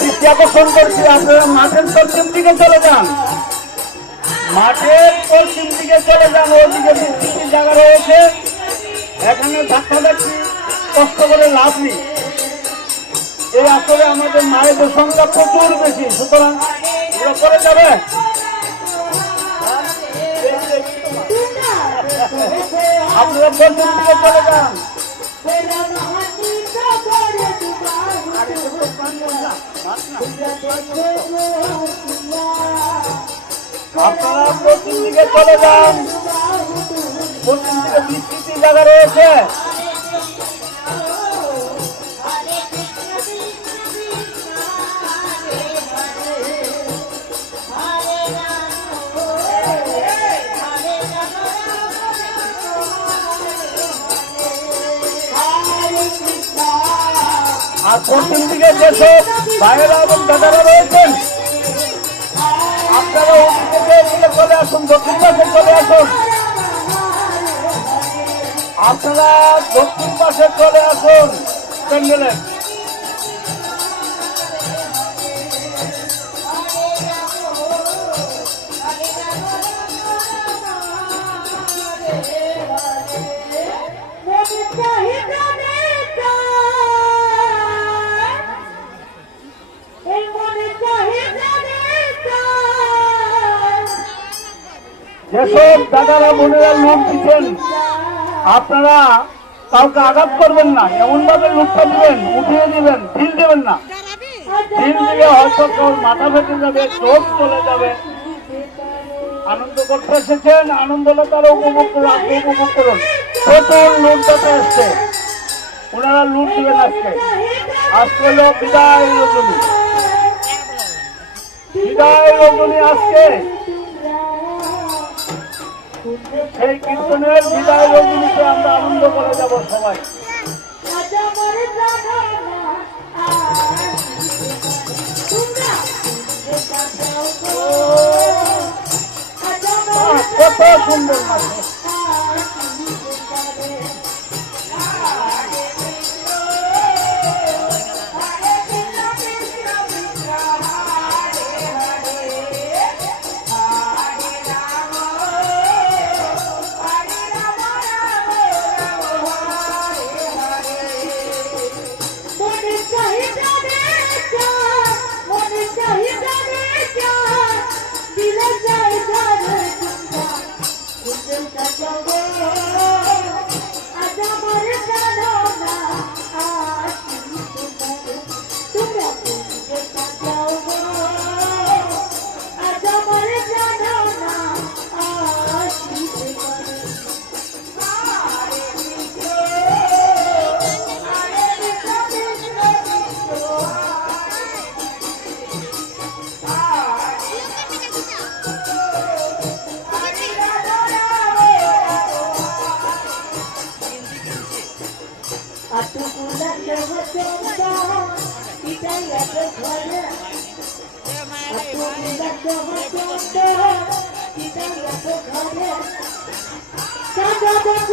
দৃষ্টি আকর্ষণ করছি, আপনারা মাঠের পশ্চিম দিকে চলে যান, মাঠের পশ্চিম দিকে চলে যান। ওইদিকে বৃষ্টির জায়গা রয়েছে, এখানে ধাক্কা দেখছি কষ্ট করে লাভ নেই। এই আসলে আমাদের মায়েদের সংখ্যা প্রচুর বেশি, সুতরাং ওরা করে যাবে। আপনারা পশ্চিম দিকে চলে যান, আপনারা পশ্চিম দিকে চলে যান, পশ্চিম দিকে বৃষ্টির জায়গা রয়েছে। আর পশ্চিম দিকে যেসব ভাইয়েরা এবং দাদারা রয়েছেন, আপনারা ওদিকে চলে আসুন, দক্ষিণ পাশে চলে আসুন, আপনারা দক্ষিণ পাশে চলে আসুন প্যান্ডেলে। যেসব দাদারা বোনেরা লুট দিচ্ছেন, আপনারা কাউকে আঘাত করবেন না, এমন ভাবে লুটটা দিবেন, উঠিয়ে দিবেন, ঢিল দেবেন না। ঢিল দিলে হয়তো কেউ মাথা ফেটে যাবে, চোখ চলে যাবে। আনন্দ করতে এসেছেন, আনন্দটা তারা উপভোগ করুন, আপনি উপভোগ করুন। প্রচুর লুটটাতে এসছে, ওনারা লুট দিবেন। আজকে হলো বিদায় রজনী, বিদায় রজনী আজকে। সেই কীর্তনের বিদায় রজনীতে আমরা আনন্দ করে যাব সবাই। কত সুন্দর মাঝে Kita